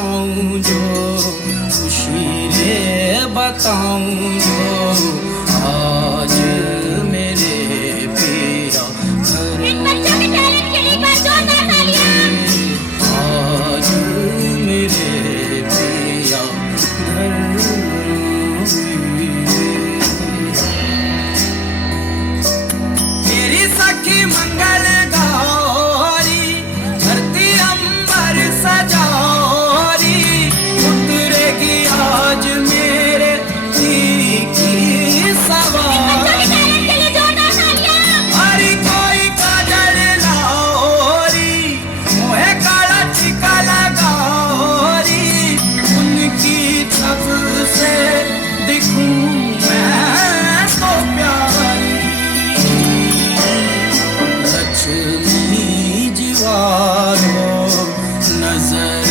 बताऊं जो, खुशी रे बताऊं जो, आज मेरे पिया घर इन बच्चों के टैलेंट के लिए एक बार जोरदार तालियां। आज मेरे पिया घर मेरी सखी मंगल गौरी धरती अंबर सजारी उतरेगी आज मेरे पी की सवारी। टैलेंट के लिए जोरदार तालियां। हरी कोई काजल लाओरी मोहे काला चिका लगाओरी उनकी छत से दिखूं मैं तो प्यारी। लक्ष्मी जीवारो नजर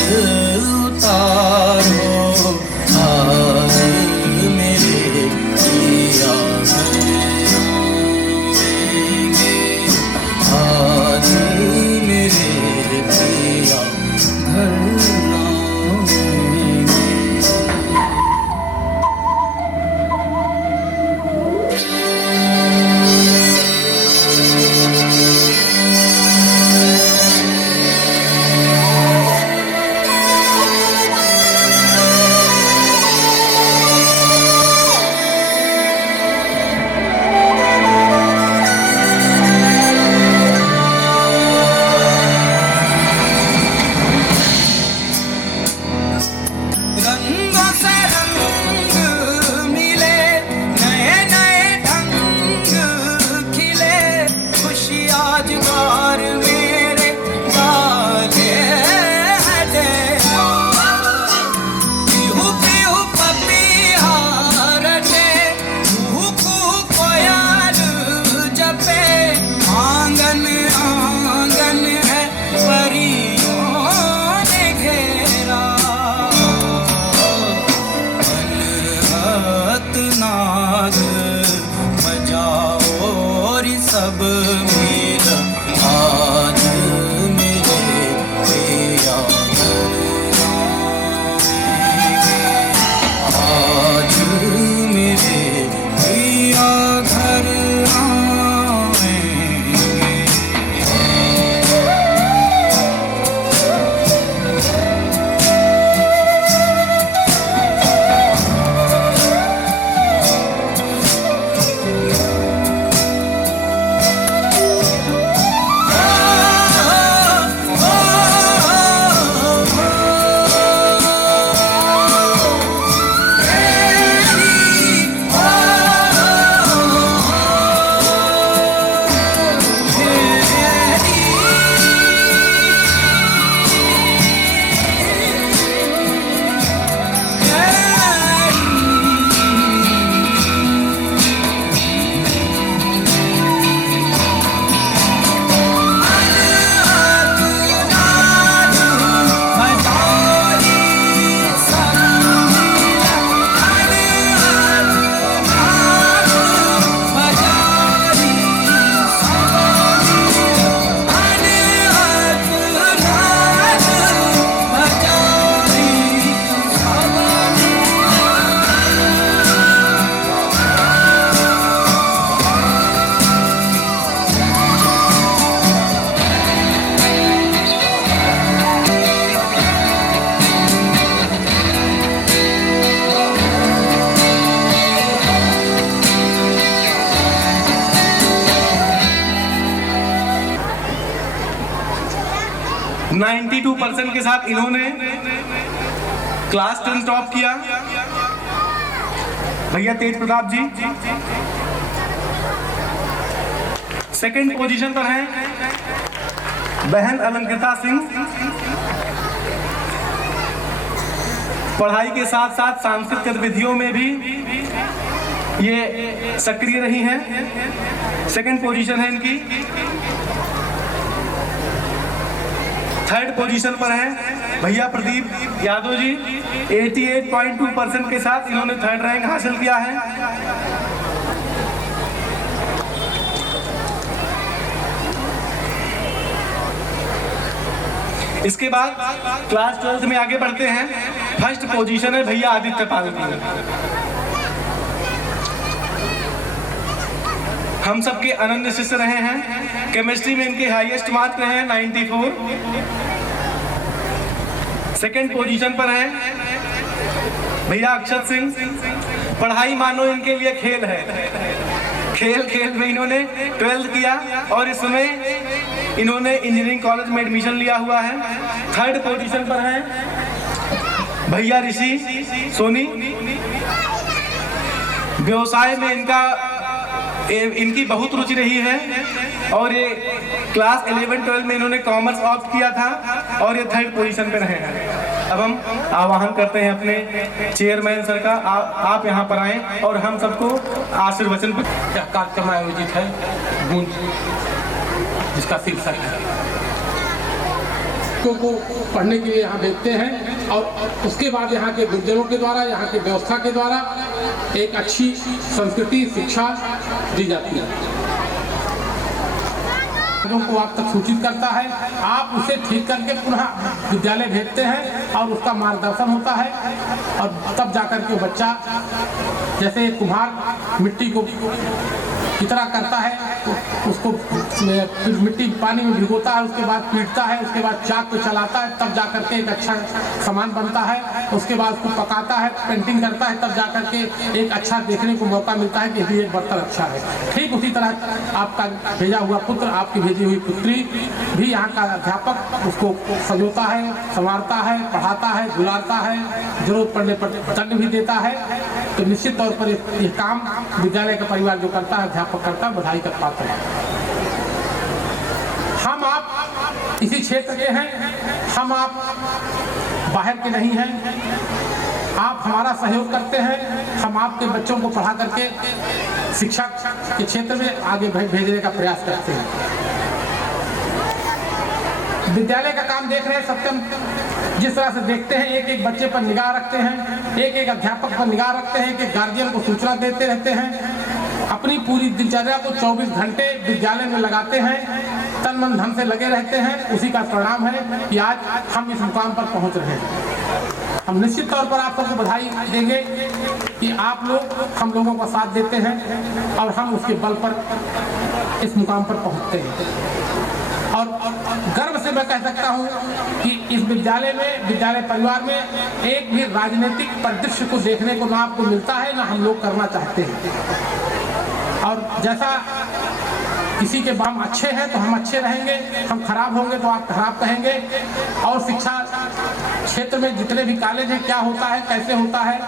उतारो आज मेरे पिया घर आएंगे, आज मेरे पिया घर आएंगे। रंगों से रंग मिले नए नए ढंग खिले खुशी आज द्वार मेरे डाले है डेरा। पीहू पीहू पपीहा रटे कुहू कुहू कोयल जपे आंगन आंगन है परियों ने घेरा। अनहत नाद बजाओ रे सब मिल आज मेरे पिया घर आएंगे, आज मेरे पिया घर आएंगे। 92% के साथ इन्होंने क्लास 10 टॉप किया। भैया तेज प्रताप जी सेकंड पोजीशन पर हैं। बहन अलंकृता सिंह पढ़ाई के साथ साथ सांस्कृतिक गतिविधियों में भी ये सक्रिय रही हैं। सेकंड पोजीशन है इनकी। थर्ड पोजीशन पर है भैया प्रदीप यादव जी 88.2% के साथ इन्होंने थर्ड रैंक हासिल किया है। इसके बाद क्लास 12 में आगे बढ़ते हैं। फर्स्ट पोजीशन है भैया आदित्य पाल की। हम सबके अनन्य शिष्य रहे हैं। केमिस्ट्री में इनके हाईएस्ट मार्क रहे हैं 94। सेकंड पोजीशन पर है भैया अक्षत सिंह। पढ़ाई मानो इनके लिए खेल है। खेल खेल में इन्होंने 12th किया और इस समय इन्होंने इंजीनियरिंग कॉलेज में एडमिशन लिया हुआ है। थर्ड पोजीशन पर है भैया ऋषि सोनी। व्यवसाय में इनकी बहुत रुचि रही है और ये क्लास 11-12 में इन्होंने कॉमर्स ऑप्ट किया था और ये थर्ड पोजीशन पे रहे हैं। अब हम आह्वान करते हैं अपने चेयरमैन सर का, आप यहाँ पर आएं और हम सबको आशीर्वचन। यह कार्यक्रम आयोजित है गूंज, जिसका शीर्षक है को पढ़ने के लिए यहाँ भेजते हैं और उसके बाद यहाँ के गुरुजनों के द्वारा, यहाँ की व्यवस्था के द्वारा एक अच्छी संस्कृति शिक्षा दी जाती है। को आप तक सूचित करता है, आप उसे ठीक करके पुनः विद्यालय भेजते हैं और उसका मार्गदर्शन होता है और तब जाकर के बच्चा, जैसे कुम्हार मिट्टी को कितना करता है तो उसको फिर मिट्टी पानी में भिगोता है, उसके बाद पीटता है, उसके बाद चाक पे चलाता है, तब जाकर के एक अच्छा सामान बनता है। उसके बाद उसको पकाता है, पेंटिंग करता है, तब जाकर के एक अच्छा देखने को मौका मिलता है कि ये एक बर्तन अच्छा है। ठीक उसी तरह आपका भेजा हुआ पुत्र, आपकी भेजी हुई पुत्री भी यहाँ का अध्यापक उसको सजोता है, संवारता है, पढ़ाता है, दुलारता है, जरूरत पड़ने पर दंड भी देता है। तो निश्चित तौर पर यह काम विद्यालय का परिवार जो करता है, अध्यापक करता है, बधाई का पात्र है। हम आप इसी क्षेत्र के हैं, हम आप बाहर के नहीं हैं। आप हमारा सहयोग करते हैं, हम आपके बच्चों को पढ़ा करके शिक्षा के क्षेत्र में आगे भेजने का प्रयास करते हैं। विद्यालय का काम देख रहे हैं सत्यम, जिस तरह से देखते हैं, एक एक बच्चे पर निगाह रखते हैं, एक एक अध्यापक पर निगाह रखते हैं, एक एक गार्जियन को सूचना देते रहते हैं, अपनी पूरी दिनचर्या को 24 घंटे विद्यालय में लगाते हैं, तन मन धन से लगे रहते हैं। उसी का परिणाम है कि आज हम इस मुकाम पर पहुंच रहे हैं। हम निश्चित तौर पर आप सबको बधाई देंगे कि आप लोग हम लोगों का साथ देते हैं और हम उसके बल पर इस मुकाम पर पहुंचते हैं। और गर्व से मैं कह सकता हूं कि इस विद्यालय में, विद्यालय परिवार में एक भी राजनीतिक परिदृश्य को देखने को ना आपको मिलता है, ना हम लोग करना चाहते हैं। और जैसा किसी के हम अच्छे हैं तो हम अच्छे रहेंगे, हम खराब होंगे तो आप खराब कहेंगे। और शिक्षा क्षेत्र में जितने भी कॉलेज हैं, क्या होता है, कैसे होता है,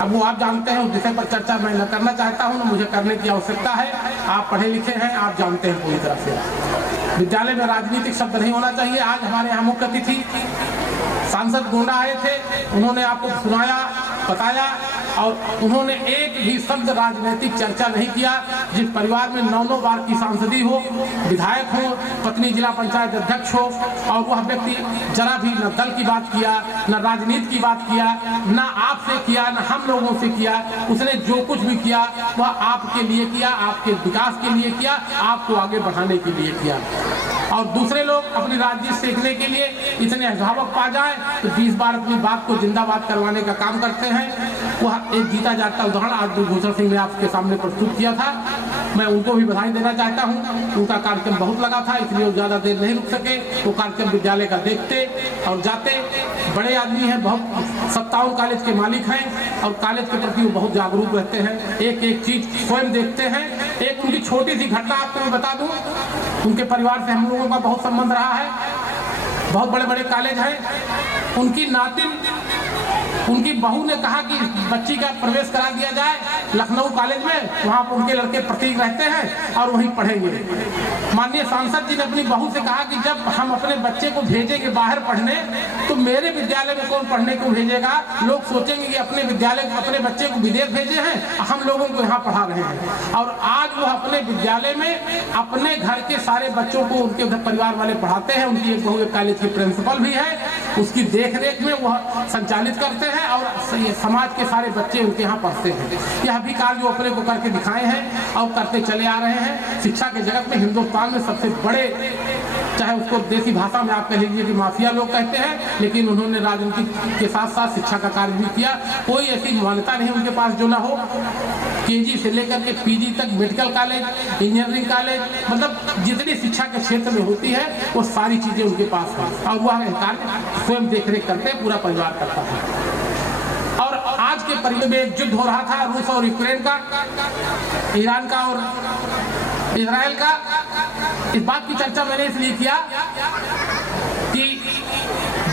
अब वो आप जानते हैं। उस विषय पर चर्चा मैं न करना चाहता हूँ, न मुझे करने की आवश्यकता है। आप पढ़े लिखे हैं, आप जानते हैं पूरी तरह से। विद्यालय में राजनीतिक शब्द नहीं होना चाहिए। आज हमारे यहाँ मुख्य अतिथि सांसद गोंडा आए थे, उन्होंने आपको सुनाया, बताया और उन्होंने एक भी शब्द राजनीतिक चर्चा नहीं किया। जिस परिवार में 9 बार की सांसदी हो, विधायक हो, पत्नी जिला पंचायत अध्यक्ष हो और वह व्यक्ति जरा भी न दल की बात किया, न राजनीति की बात किया, न आपसे किया, न हम लोगों से किया। उसने जो कुछ भी किया वह आपके लिए किया, आपके विकास के लिए किया, आपको आगे बढ़ाने के लिए किया। और दूसरे लोग अपनी राजनीति सीखने के लिए इतने अभिभावक पा जाए तो 20 बार अपनी बात को जिंदाबाद करवाने का काम करते हैं। वह एक जीता जागता उदाहरण आज भूषण सिंह ने आपके सामने प्रस्तुत किया था। मैं उनको भी बधाई देना चाहता हूं। उनका कार्यक्रम बहुत लगा था, इसलिए वो ज़्यादा देर नहीं रुक सके। वो कार्यक्रम विद्यालय का देखते और जाते। बड़े आदमी हैं, बहुत 57 कॉलेज के मालिक हैं और कॉलेज के प्रति वो बहुत जागरूक रहते हैं। एक एक चीज़ स्वयं देखते हैं। एक उनकी छोटी सी घटना आपको मैं बता दूँ। उनके परिवार से हम लोगों का बहुत संबंध रहा है। बहुत बड़े बड़े कॉलेज हैं। उनकी नातिन, उनकी बहू ने कहा कि बच्ची का प्रवेश करा दिया जाए लखनऊ कॉलेज में, वहाँ पर उनके लड़के प्रतीक रहते हैं और वहीं पढ़ेंगे। माननीय सांसद जी ने अपनी बहू से कहा कि जब हम अपने बच्चे को भेजेंगे बाहर पढ़ने तो मेरे विद्यालय में कौन पढ़ने को भेजेगा? लोग सोचेंगे कि अपने विद्यालय, अपने बच्चे को विदेश भेजे हैं, हम लोगों को यहाँ पढ़ा रहे हैं। और आज वो अपने विद्यालय में अपने घर के सारे बच्चों को उनके उधर परिवार वाले पढ़ाते हैं। उनकी एक बहू एक कॉलेज की प्रिंसिपल भी है, उसकी देख रेख में वह संचालित करते हैं और समाज के सारे बच्चे उनके यहाँ पढ़ते हैं। यह भी कार्य जो अपने को करके दिखाए हैं और करते चले आ रहे हैं। शिक्षा के जगत में हिंदुस्तान में सबसे बड़े चाहे उसको देसी भाषा में आप कह लीजिए कि माफिया लोग कहते हैं, लेकिन उन्होंने राजनीति के साथ साथ शिक्षा का कार्य भी किया। कोई ऐसी मान्यता नहीं उनके पास जो ना हो। केजी से लेकर के पीजी तक मेडिकल कॉलेज, इंजीनियरिंग कॉलेज, मतलब जितनी शिक्षा के क्षेत्र में होती है वो सारी चीज़ें उनके पास है और वह कार्य स्वयं देखरेख करते हैं, पूरा परिवार करता है। और आज के परिवेश में एक युद्ध हो रहा था रूस और यूक्रेन का, ईरान का और इजराइल का। इस बात की चर्चा मैंने इसलिए किया कि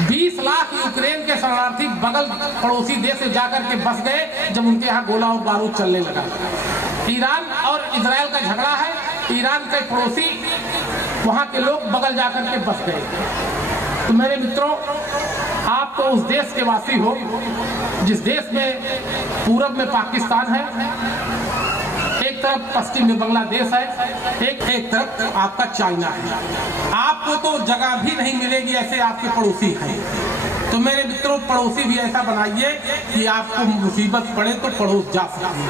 20 लाख यूक्रेन के शरणार्थी बगल पड़ोसी देश से जाकर के बस गए जब उनके यहाँ गोला और बारूद चलने लगा। ईरान और इजराइल का झगड़ा है, ईरान के पड़ोसी वहाँ के लोग बगल जाकर के बस गए। तो मेरे मित्रों, आप तो उस देश के वासी हो जिस देश में पूरब में पाकिस्तान है, एक तरफ पश्चिम में बांग्लादेश है, एक तरफ आपका चाइना है। आपको तो जगह भी नहीं मिलेगी, ऐसे आपके पड़ोसी हैं। तो मेरे मित्रों, पड़ोसी भी ऐसा बनाइए कि आपको मुसीबत पड़े तो पड़ोस जा सके।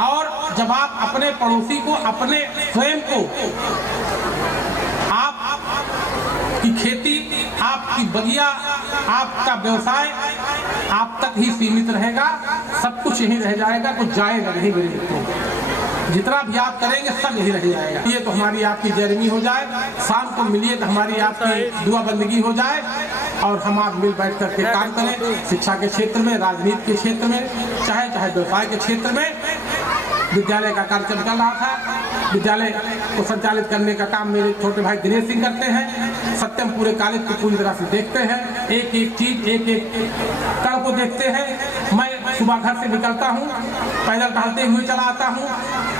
और जब आप अपने पड़ोसी को, अपने स्वयं को, आपकी खेती, आपकी बगिया, आपका व्यवसाय आप तक ही सीमित रहेगा, सब कुछ यही रह जाएगा, कुछ जाएगा नहीं मेरे मित्रों। जितना भी आप करेंगे सब यही रह जाएगा। ये तो हमारी आपकी जर्नी हो जाए, शाम को मिलिए तो हमारी आपकी दुआ बंदगी हो जाए और हम आप मिल बैठ करके काम करें। शिक्षा के क्षेत्र में, राजनीति के क्षेत्र में, चाहे व्यवसाय के क्षेत्र में। विद्यालय का कार्यक्रम चल रहा था, विद्यालय को संचालित करने का काम मेरे छोटे भाई दिनेश सिंह करते हैं। सत्यम पूरे कॉलेज को पूरी तरह से देखते हैं, एक एक चीज, एक एक कण को देखते हैं। मैं सुबह घर से निकलता हूँ, पैदल टहलते हुए चला आता हूँ,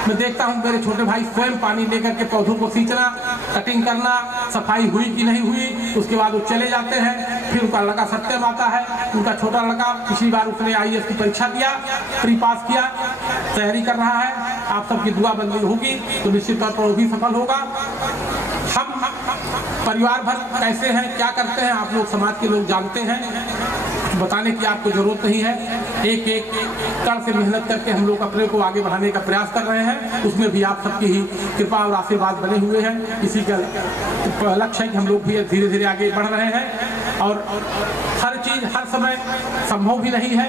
मैं देखता हूँ मेरे छोटे भाई स्वयं पानी लेकर के पौधों को सींचना, कटिंग करना, सफाई हुई कि नहीं हुई, उसके बाद वो चले जाते हैं। फिर उनका लड़का सत्यम आता है, उनका छोटा लड़का पिछली बार उसने IAS की परीक्षा दिया, प्री पास किया, तैयारी कर रहा है। आप सबकी दुआ बंदी होगी तो निश्चित तौर पर वो भी सफल होगा। हम परिवार भर कैसे हैं, क्या करते हैं, आप लोग समाज के लोग जानते हैं, बताने की आपको जरूरत नहीं है। एक एक कण से मेहनत करके हम लोग अपने को आगे बढ़ाने का प्रयास कर रहे हैं। उसमें भी आप सबकी ही कृपा और आशीर्वाद बने हुए हैं। इसी का लक्ष्य है कि हम लोग भी धीरे धीरे आगे बढ़ रहे हैं। और हर चीज हर समय संभव भी नहीं है।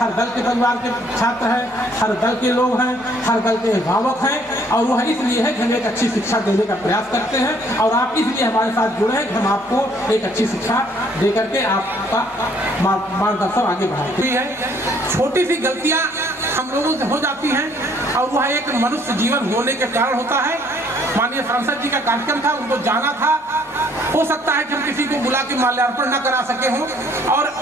हर दल के परिवार के छात्र हैं, हर दल के लोग हैं, हर दल के अभिभावक हैं, और वह इसलिए है कि हम एक अच्छी शिक्षा देने का प्रयास करते हैं। और आप इसलिए हमारे साथ जुड़े हैं कि हम आपको एक अच्छी शिक्षा दे करके आपका मार्गदर्शन आगे बढ़ाते हैं। छोटी सी गलतियां हम लोगों से हो जाती हैं और वह एक मनुष्य जीवन होने के कारण होता है। माननीय सांसद जी का कार्यक्रम था, उनको जाना था, हो सकता है कि हम किसी को बुला के माल्यार्पण न करा सके हों। और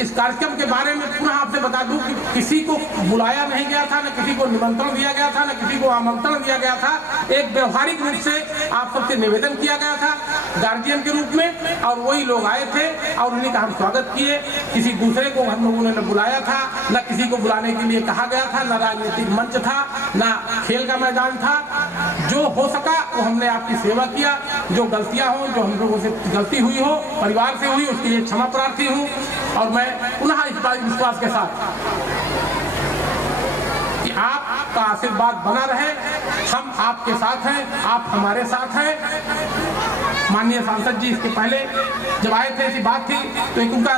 इस कार्यक्रम के बारे में पुनः आपसे बता दूं कि किसी को बुलाया नहीं गया था, न किसी को निमंत्रण दिया गया था, न किसी को आमंत्रण दिया गया था। एक व्यवहारिक रूप से आप सबसे निवेदन किया गया था गार्जियन के रूप में, और वही लोग आए थे और उन्हीं का हम स्वागत किए। किसी दूसरे को हम लोगों ने न बुलाया था, न किसी को बुलाने के लिए कहा गया था, न राजनीतिक मंच था, न खेल का मैदान था। जो हो सका वो हमने आपकी सेवा किया। जो गलतियां हो, जो हम लोगों से गलती हुई हो, परिवार से हुई, उसके लिए क्षमा प्रार्थी हूँ। और मैं पुनः इस बात विश्वास के साथ कि आपका आशीर्वाद बना रहे, हम आपके साथ हैं, आप हमारे साथ हैं। माननीय सांसद जी इसके पहले जब आए थे, ऐसी बात थी तो एक उनका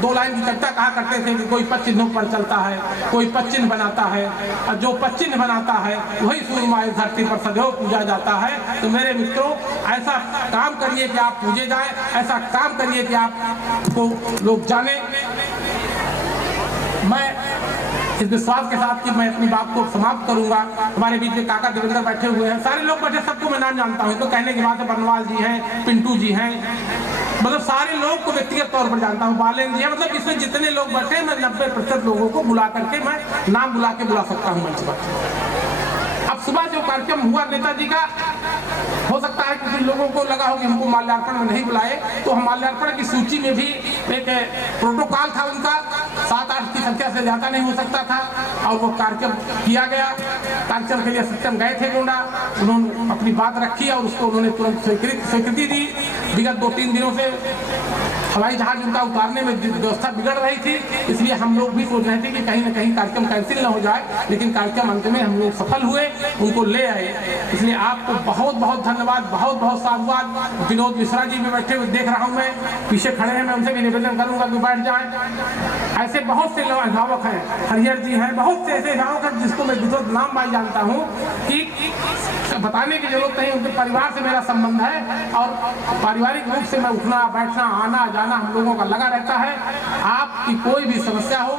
2 लाइन की कविता कहा करते थे कि कोई पद चिन्हों पर चलता है, कोई पद चिन्ह बनाता है, और जो पद चिन्ह बनाता है वही सूरमा इस धरती पर सदैव पूजा जाता है। तो मेरे मित्रों, ऐसा काम करिए कि आप पूजे जाए, ऐसा काम करिए कि आपको लोग जाने। मैं इस विश्वास के साथ कि मैं अपनी बात को समाप्त करूंगा। हमारे बीच में काका देवेंद्र बैठे हुए हैं, सारे लोग बैठे, सबको मैं नाम जानता हूं। तो कहने की बात है, बनवाल जी हैं, पिंटू जी हैं, मतलब सारे लोग को व्यक्तिगत तौर पर जानता हूं, बालेन जी है, मतलब इसमें जितने लोग बैठे मैं 90% लोगों को बुला करके मैं नाम बुला के बुला सकता हूँ मंच पर। अब सुबह जो कार्यक्रम हुआ नेताजी का, हो सकता है किसी लोगों को लगा हो कि हमको माल्यार्पण में नहीं बुलाए, तो हम माल्यार्पण की सूची में भी एक प्रोटोकॉल था उनका, 7-8 की संख्या से ज्यादा नहीं हो सकता था, और वो कार्यक्रम किया गया। कार्यक्रम के लिए सत्यम गए थे गोंडा, उन्होंने अपनी बात रखी और उसको उन्होंने तुरंत स्वीकृति दी। विगत 2-3 दिनों से हवाई जहाज उनका उतारने में व्यवस्था बिगड़ रही थी, इसलिए हम लोग भी सोच रहे थे कि कहीं ना कहीं कार्यक्रम कैंसिल न हो जाए, लेकिन कार्यक्रम अंत में हम लोग सफल हुए, उनको ले आए। इसलिए आपको बहुत बहुत धन्यवाद, बहुत बहुत साधुवाद। विनोद मिश्रा जी में बैठे हुए देख रहा हूँ, मैं पीछे खड़े हैं, मैं उनसे भी निवेदन करूंगा कि बैठ जाएं। ऐसे बहुत से अभिभावक हैं, हरिहर जी हैं, बहुत से ऐसे अभिभावक हैं जिसको मैं विद्वत नाम भाई जानता हूँ कि बताने की जरूरत नहीं, उनके परिवार से मेरा संबंध है और पारिवारिक रूप से मैं उठना बैठना आना जाना हम लोगों का लगा रहता है। आपकी कोई भी समस्या हो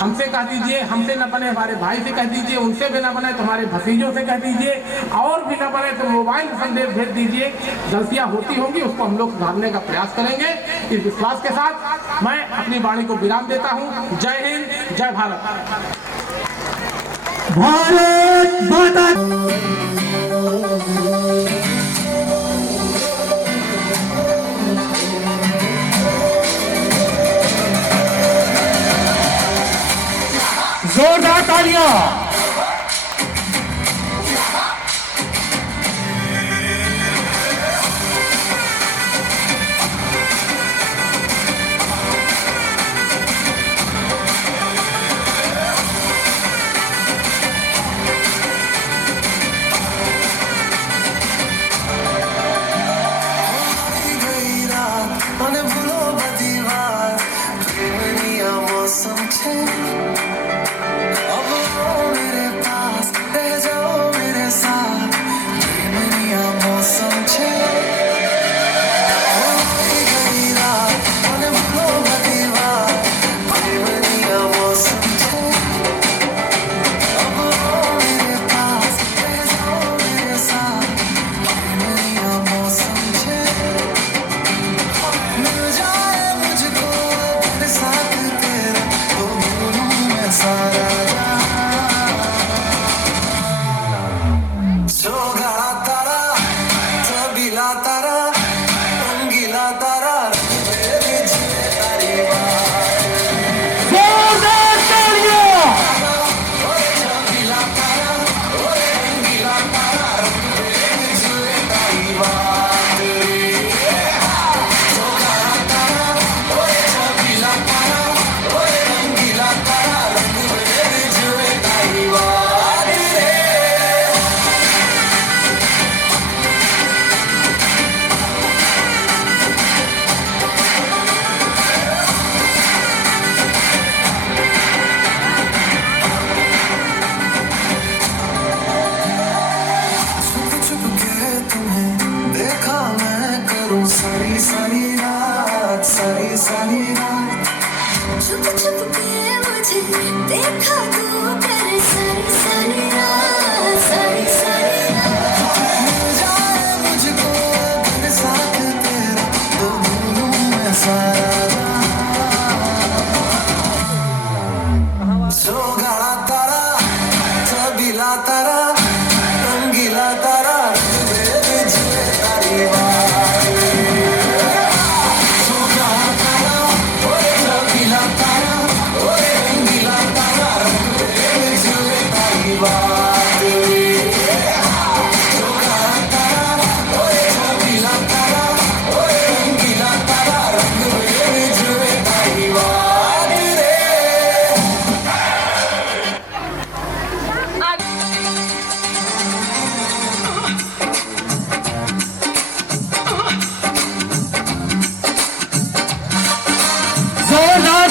हमसे कह दीजिए, हमसे न बने हमारे भाई से कह दीजिए, उनसे भी न बने तो हमारे भतीजों से कह दीजिए, और भी न बने तो मोबाइल संदेश भेज दीजिए। गलतियां होती होंगी उसको हम लोग सुधारने का प्रयास करेंगे। इस विश्वास के साथ मैं अपनी वाणी को विराम देता हूँ। जय हिंद, जय भारत। भारत माता। जोरदार तालियां।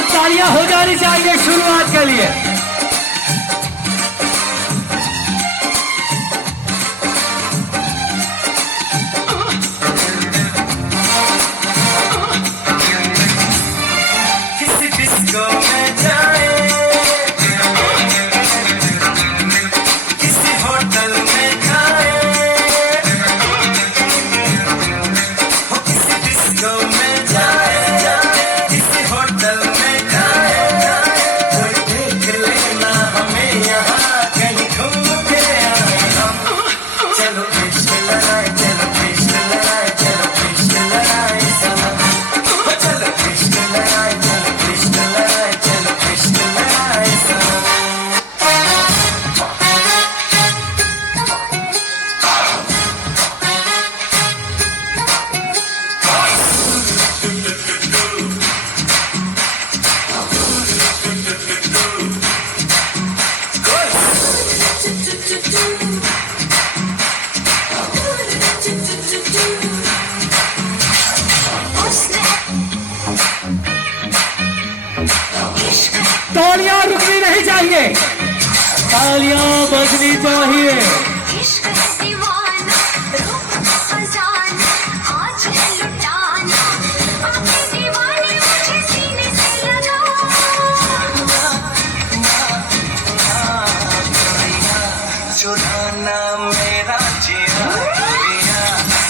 तालियां हो जानी चाहिए शुरुआत के लिए। किसी डिस्को में जाए, किसी होटल में खाए, हो किसी डिस्को में जाए, किसी होटल में तालियां रुकनी नहीं चाहिए, तालियां बजनी चाहिए। इश्क है दीवाना, रूप खजाना, आज है लुटाना, आंखें दीवाने मुझे सीने से लगा। चुराना मेरा जिया गोरिया,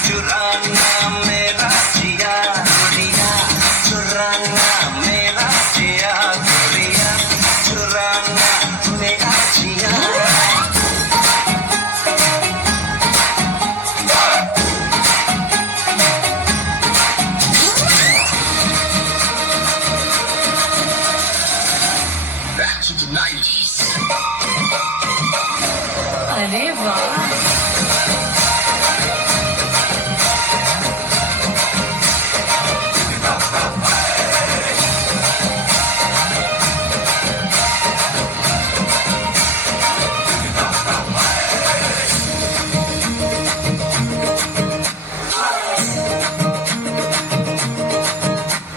चुराना मेरा जिया गोरिया, चुराना मेरा जिया गोरिया, चुराना मेरा जिया। Back to the 90s. अरे वाह,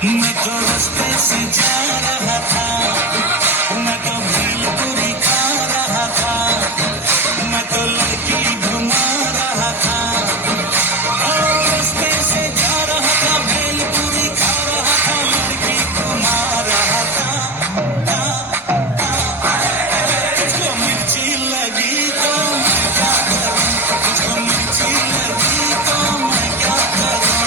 मैं तो रास्ते से जा रहा था, मैं तो भेलपुरी खा रहा था, मैं तो लड़की घुमा रहा था। और रास्ते से जा रहा था, भेलपुरी खा रहा था, लड़की घुमा रहा था। तुझको मिर्ची लगी तो मैं क्या करूं, तुझको मिर्ची लगी तो मैं क्या करूं।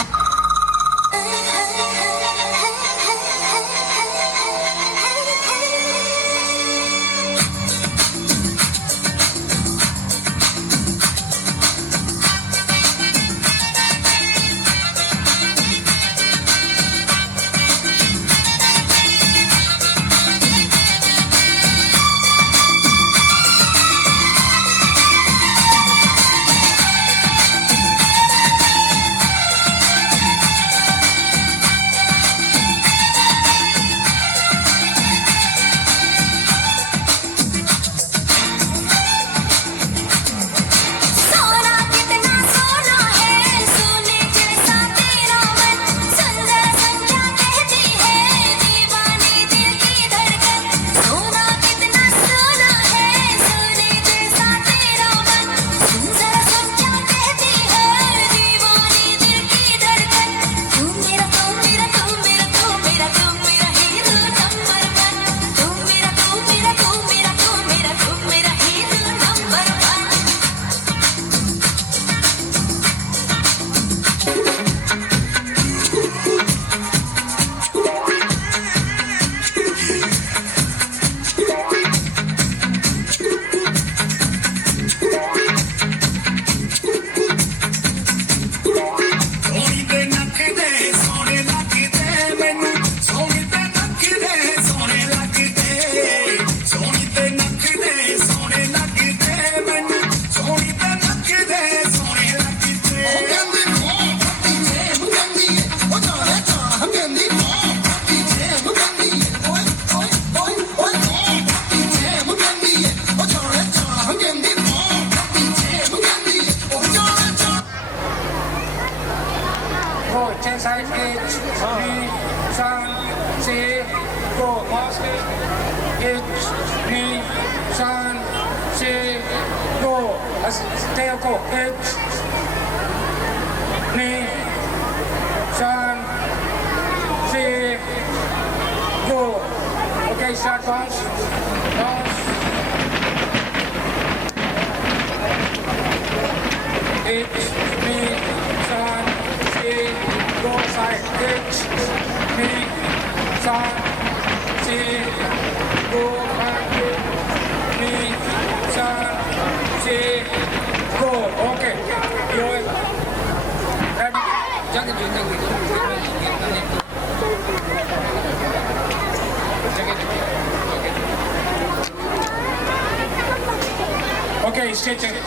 सोना कितना सोना है, सोने जैसा तेरा मन, सुंदर संख्या कहती है, दीवानी दिल की धड़कन। सोना कितना सोना है, सोने जैसा तेरा मन, सुंदर संख्या कहती है, दीवानी दिल की धड़कन। तू मेरा तू मेरा तू मेरा तू मेरा तू मेरा हीरो नंबर वन, तू मेरा तू मेरा तू मेरा तू मेरा तू मेरा हीरो नंबर वन। ਸੋਹਣੀ ਤੇ ਨੱਚਦੇ ਸੋਹਣੇ ਲੱਗਦੇ ਮੈਨੂੰ, ਸੋਹਣੀ ਤੇ ਨੱਚਦੇ ਸੋਹਣੇ ਲੱਗਦੇ, ਸੋਹਣੀ ਤੇ ਨੱਚਦੇ ਸੋਹਣੇ ਲੱਗਦੇ ਮੈਨੂੰ, ਸੋਹਣੀ ਤੇ ਨੱਚਦੇ ਸੋਹਣੇ ਲੱਗਦੇ। ਉਹ ਕਹਿੰਦੀ ਮੋਹ ਪੀਛੇ ਮੁੰਦੀ ਏ, ਉਹ ਜਾਣੇ ਚਾਹ ਕਹਿੰਦੀ ਮੋਹ ਪੀਛੇ ਮੁੰਦੀ ਏ, ਓਏ ਓਏ ਓਏ ਓਏ ਮੋਹ ਪੀਛੇ ਮੁੰਦੀ ਏ, ਉਹ ਜਾਣੇ ਚਾਹ ਕਹਿੰਦੀ ਮੋਹ ਪੀਛੇ ਮੁੰਦੀ ਏ, ਉਹ ਜਾਣੇ ਚਾਹ। Go, 10 side, H, 3, sun, C, go, basket, H, 3, sun, C, go, tail go, H, 3, sun, C, go. Okay, start bounce, bounce. H, 3, sun, C, go side, H, 3, sun, C, go back, 3, sun, C, go. Okay, you ready? Okay, stitching.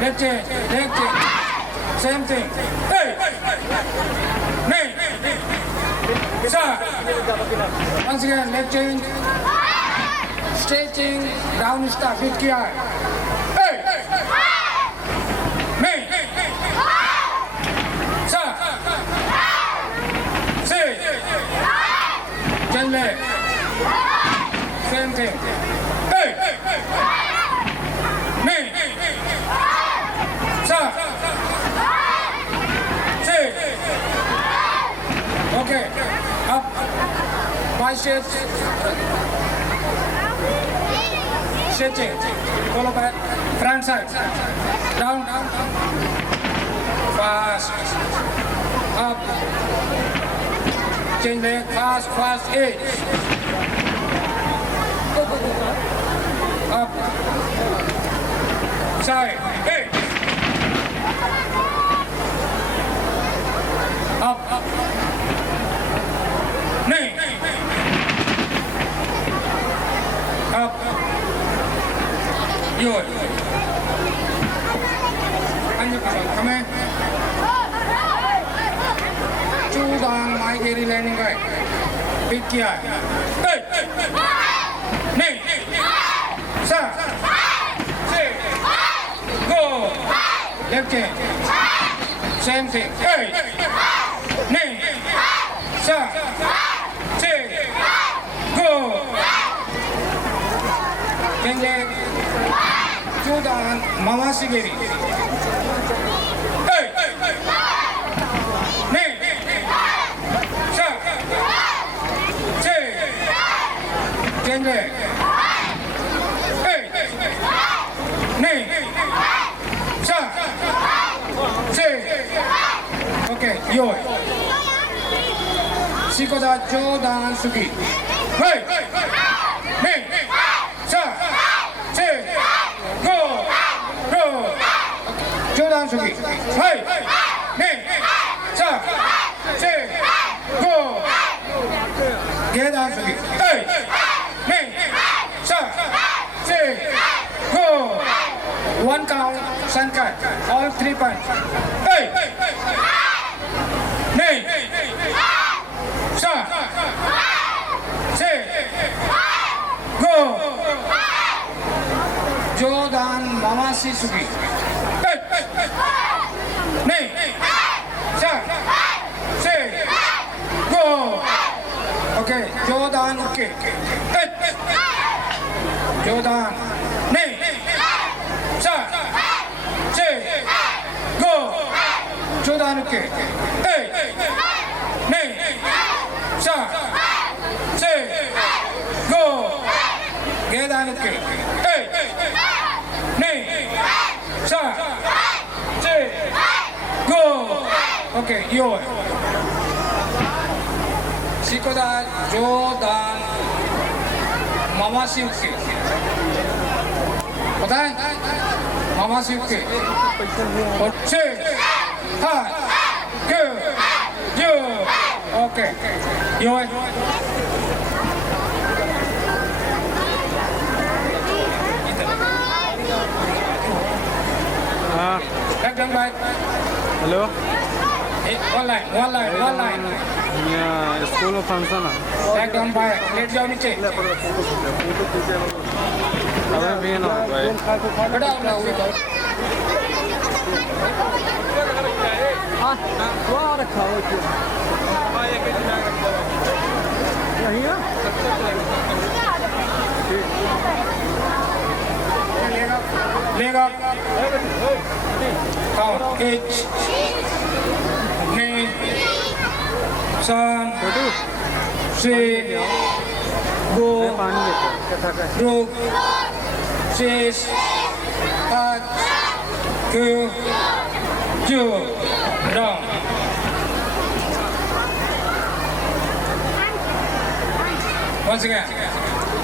Left hand, same thing. Hey, knee, side. Once again, left hand, stretching down start किया है नहीं sir से चल ले same thing नहीं sir से okay up biceps stretching follow by front side down fast up change leg fast eight up side eight up नहीं up your हमें चूदान माई गेरी लैंडिंग है पिक किया है नहीं सर से गो लेफ्ट सेम थिंग नहीं सर से गो चेंगे चूदान मामासी गेरी नहीं सर से चेंगे नहीं सर से ओके यो सिकोदा चूदान सुकी नहीं सर से गो रो चूदान सुकी नहीं सर से गो गेदान सुकी नहीं सर से गो one count sun cut all 3 punch नहीं सर से गो जोदान मामासी सुगी नहीं सर से गो ओके जोदान ओके जोदान नहीं सर से गो जोदान ओके नहीं सर से गो गेदान ओके नहीं सर से गो ओके यो सिकोदा जोदान मामासी ओके पता है मामासी ओके और से हाँ क्यों yo okay yo Back down by hello one line. यहाँ स्कूल में फंक्शन है Back down by लेट जाओ नीचे. अबे भी ना भाई बेटा ना हुई तो. हाँ वहाँ रखा हो क्यों? यहीं है? लेगा count H knee sun से go rook six आठ क्यों down once again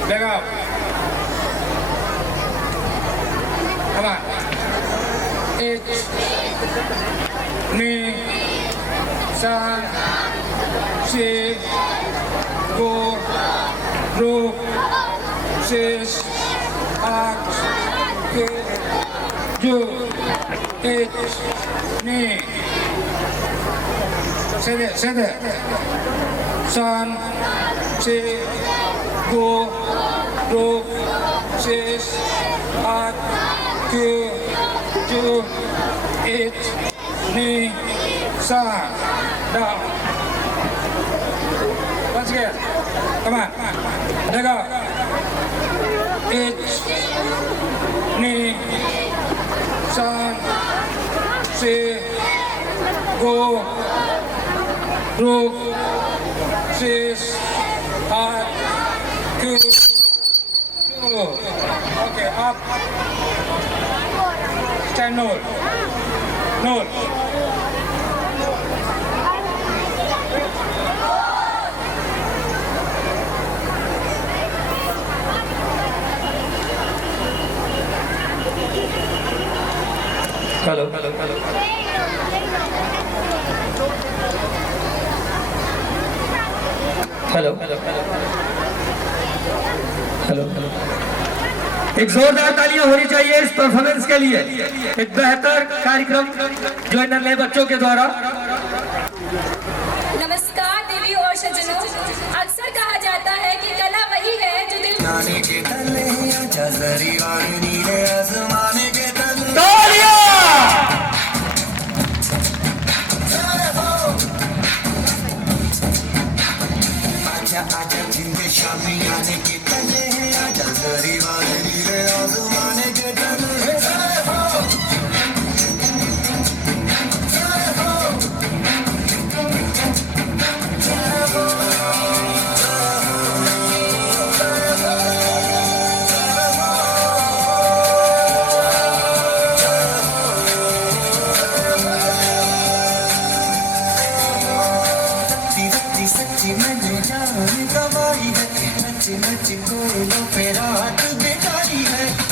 leg up come on H knee sun six go rook six आठ क्यों H knee say that sun six go rook 6 8 9 7 8 9 7 down. Once again, come on, let go. 8 9 7 6 5 4 6 8 9 2. Okay, up. Stand null. Null. Hello hello hello एक जोरदार तालियां होनी चाहिए इस performance के लिए। एक बेहतर कार्यक्रम जो इन नए बच्चों के द्वारा। नमस्कार देवी और सज्जनों, अक्सर कहा जाता है कि कला वही है जो दिल नाने के तले आजा जरी वाली नीले आसमाने के तले तालियां आजा आजा जिंदे शामी आने के तले आजा जरी वाली नीले आसमाने के तले सच्ची मैंने जान गवाई है, नच नच कोयलों पे रात